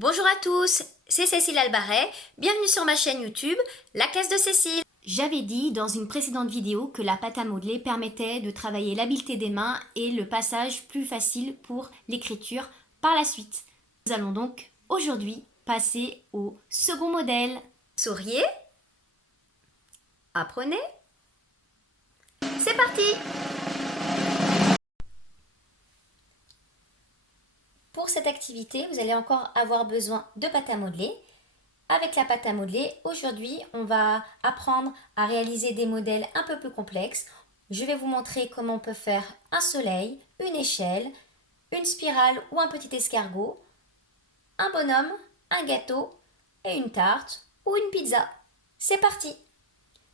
Bonjour à tous, c'est Cécile Albaret, bienvenue sur ma chaîne YouTube, la classe de Cécile. J'avais dit dans une précédente vidéo que la pâte à modeler permettait de travailler l'habileté des mains et le passage plus facile pour l'écriture par la suite. Nous allons donc aujourd'hui passer au second modèle. Souriez, apprenez, c'est parti! Pour cette activité, vous allez encore avoir besoin de pâte à modeler. Avec la pâte à modeler, aujourd'hui, on va apprendre à réaliser des modèles un peu plus complexes. Je vais vous montrer comment on peut faire un soleil, une échelle, une spirale ou un petit escargot, un bonhomme, un gâteau et une tarte ou une pizza. C'est parti!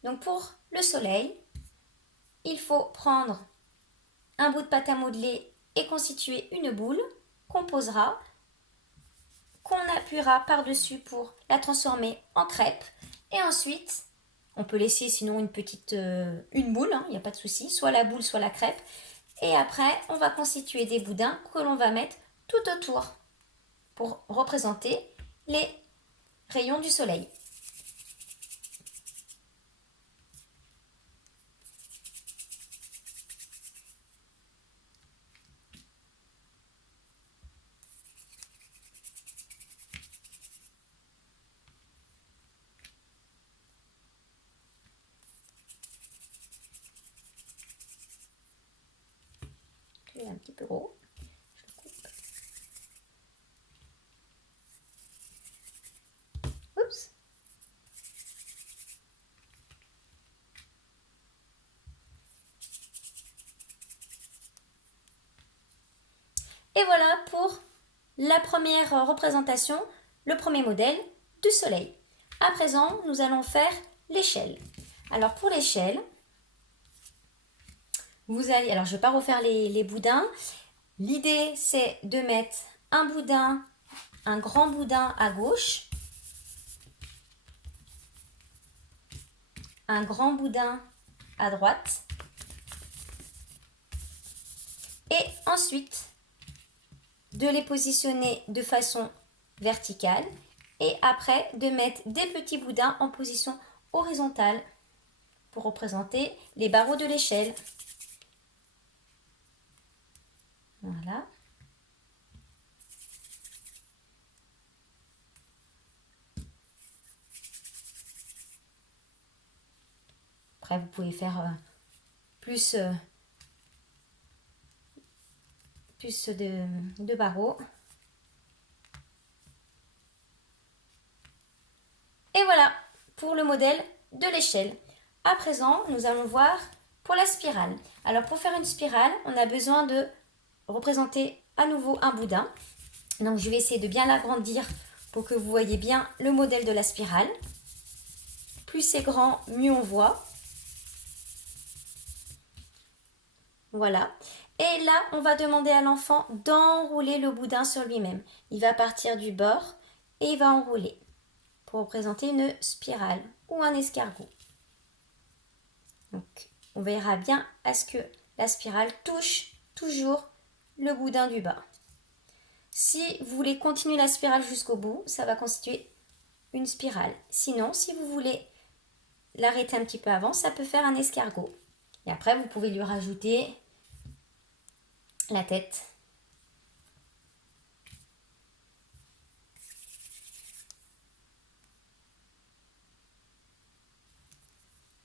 Donc pour le soleil, il faut prendre un bout de pâte à modeler et constituer une boule qu'on posera, qu'on appuiera par-dessus pour la transformer en crêpe. Et ensuite, on peut laisser sinon une boule, il n'y a pas de souci, soit la boule, soit la crêpe. Et après, on va constituer des boudins que l'on va mettre tout autour pour représenter les rayons du soleil. Il est un petit peu gros. Je le coupe. Oups. Et voilà pour la première représentation, le premier modèle du soleil. À présent, nous allons faire l'échelle. Alors pour l'échelle, alors je ne vais pas refaire les boudins. L'idée, c'est de mettre un grand boudin à gauche, un grand boudin à droite, et ensuite de les positionner de façon verticale, et après de mettre des petits boudins en position horizontale pour représenter les barreaux de l'échelle. Voilà. Après, vous pouvez faire plus de barreaux. Et voilà pour le modèle de l'échelle. À présent, nous allons voir pour la spirale. Alors pour faire une spirale, on a besoin de représenter à nouveau un boudin. Donc je vais essayer de bien l'agrandir pour que vous voyez bien le modèle de la spirale. Plus c'est grand, mieux on voit. Voilà. Et là, on va demander à l'enfant d'enrouler le boudin sur lui-même. Il va partir du bord et il va enrouler pour représenter une spirale ou un escargot. Donc, on verra bien à ce que la spirale touche toujours le boudin du bas. Si vous voulez continuer la spirale jusqu'au bout, ça va constituer une spirale. Sinon, si vous voulez l'arrêter un petit peu avant, ça peut faire un escargot. Et après, vous pouvez lui rajouter la tête.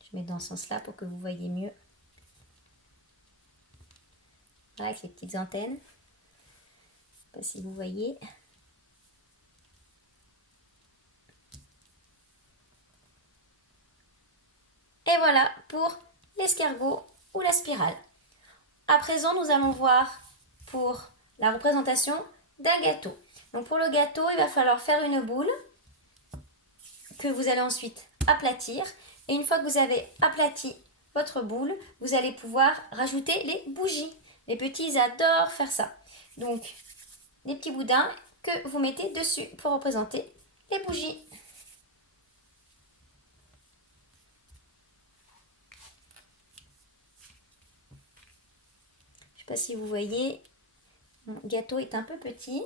Je mets dans ce sens-là pour que vous voyez mieux. Voilà, avec les petites antennes. Je ne sais pas si vous voyez. Et voilà pour l'escargot ou la spirale. À présent, nous allons voir pour la représentation d'un gâteau. Donc pour le gâteau, il va falloir faire une boule que vous allez ensuite aplatir. Et une fois que vous avez aplati votre boule, vous allez pouvoir rajouter les bougies. Les petits, ils adorent faire ça. Donc, des petits boudins que vous mettez dessus pour représenter les bougies. Je ne sais pas si vous voyez, mon gâteau est un peu petit.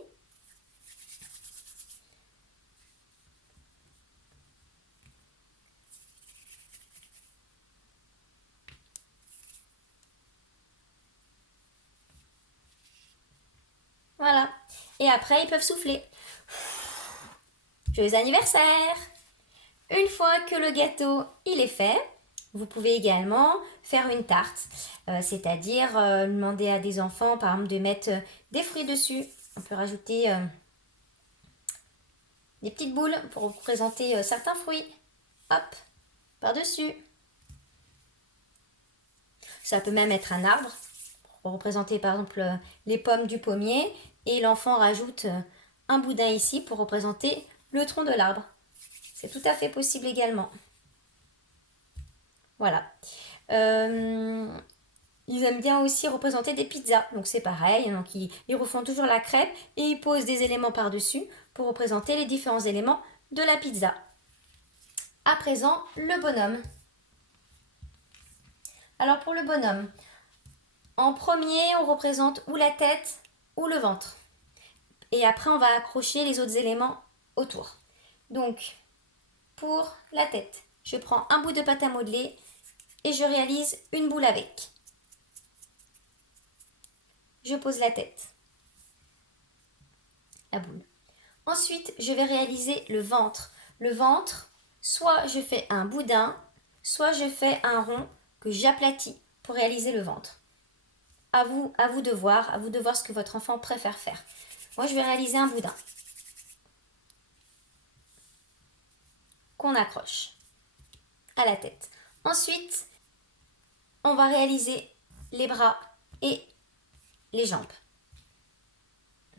Et après, ils peuvent souffler. Joyeux anniversaire! Une fois que le gâteau il est fait, vous pouvez également faire une tarte, c'est-à-dire demander à des enfants par exemple de mettre des fruits dessus. On peut rajouter des petites boules pour représenter certains fruits. Hop, par-dessus. Ça peut même être un arbre pour représenter par exemple les pommes du pommier et l'enfant rajoute un boudin ici pour représenter le tronc de l'arbre. C'est tout à fait possible également. Voilà. Ils aiment bien aussi représenter des pizzas. Donc c'est pareil. Donc ils refont toujours la crêpe et ils posent des éléments par-dessus pour représenter les différents éléments de la pizza. À présent, le bonhomme. Alors pour le bonhomme, en premier, on représente ou la tête ou le ventre. Et après, on va accrocher les autres éléments autour. Donc, pour la tête, je prends un bout de pâte à modeler et je réalise une boule avec. Je pose la tête, la boule. Ensuite, je vais réaliser le ventre. Le ventre, soit je fais un boudin, soit je fais un rond que j'aplatis pour réaliser le ventre. À vous de voir ce que votre enfant préfère faire. Moi, je vais réaliser un boudin qu'on accroche à la tête. Ensuite, on va réaliser les bras et les jambes.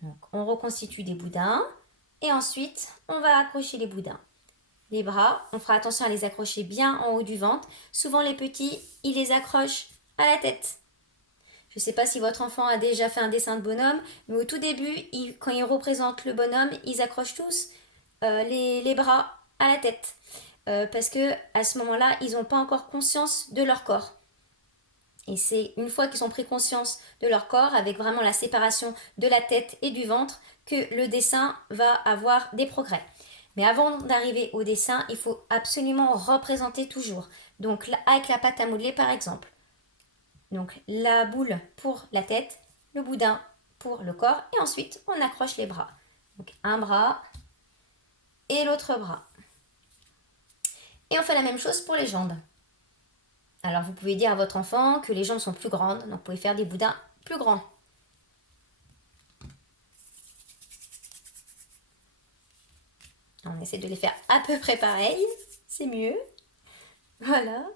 Donc, on reconstitue des boudins et ensuite, on va accrocher les boudins. Les bras, on fera attention à les accrocher bien en haut du ventre. Souvent, les petits, ils les accrochent à la tête. Je ne sais pas si votre enfant a déjà fait un dessin de bonhomme, mais au tout début, quand ils représentent le bonhomme, ils accrochent tous les bras à la tête. Parce que à ce moment-là, ils n'ont pas encore conscience de leur corps. Et c'est une fois qu'ils ont pris conscience de leur corps, avec vraiment la séparation de la tête et du ventre, que le dessin va avoir des progrès. Mais avant d'arriver au dessin, il faut absolument représenter toujours. Donc avec la pâte à modeler par exemple. Donc la boule pour la tête, le boudin pour le corps et ensuite on accroche les bras. Donc un bras et l'autre bras. Et on fait la même chose pour les jambes. Alors vous pouvez dire à votre enfant que les jambes sont plus grandes, donc vous pouvez faire des boudins plus grands. On essaie de les faire à peu près pareil, c'est mieux. Voilà.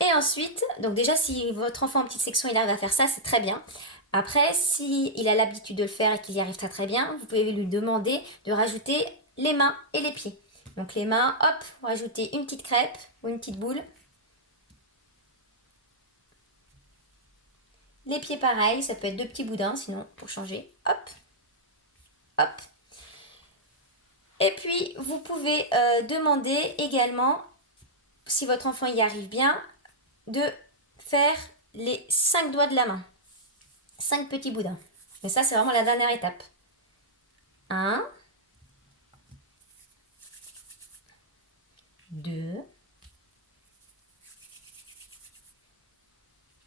Et ensuite, donc déjà si votre enfant en petite section il arrive à faire ça, c'est très bien. Après, s'il a l'habitude de le faire et qu'il y arrive très très bien, vous pouvez lui demander de rajouter les mains et les pieds. Donc les mains, hop, vous rajoutez une petite crêpe ou une petite boule. Les pieds pareil, ça peut être deux petits boudins sinon pour changer. Hop, hop. Et puis vous pouvez demander également, si votre enfant y arrive bien, de faire les 5 doigts de la main. 5 petits boudins. Et ça, c'est vraiment la dernière étape. 1, 2,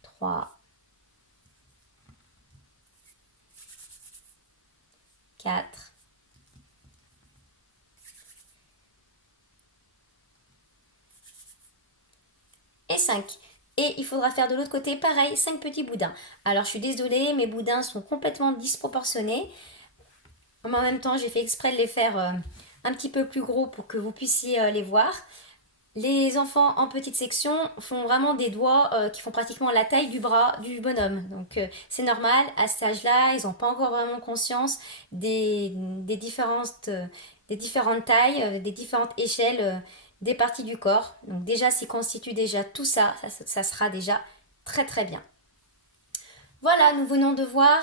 3, 4, 5. Et il faudra faire de l'autre côté, pareil, 5 petits boudins. Alors, je suis désolée, mes boudins sont complètement disproportionnés. Mais en même temps, j'ai fait exprès de les faire un petit peu plus gros pour que vous puissiez les voir. Les enfants en petite section font vraiment des doigts qui font pratiquement la taille du bras du bonhomme. Donc c'est normal, à cet âge-là, ils n'ont pas encore vraiment conscience des différentes tailles, des différentes échelles des parties du corps. Donc déjà, s'ils constituent déjà tout ça, ça sera déjà très très bien. Voilà, nous venons de voir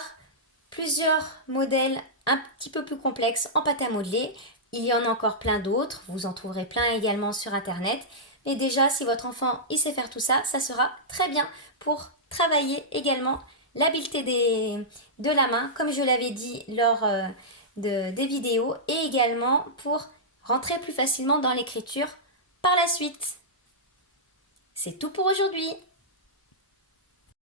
plusieurs modèles un petit peu plus complexes en pâte à modeler. Il y en a encore plein d'autres, vous en trouverez plein également sur internet. Mais déjà, si votre enfant il sait faire tout ça, ça sera très bien pour travailler également l'habileté de la main, comme je l'avais dit lors des vidéos, et également pour rentrer plus facilement dans l'écriture par la suite. C'est tout pour aujourd'hui.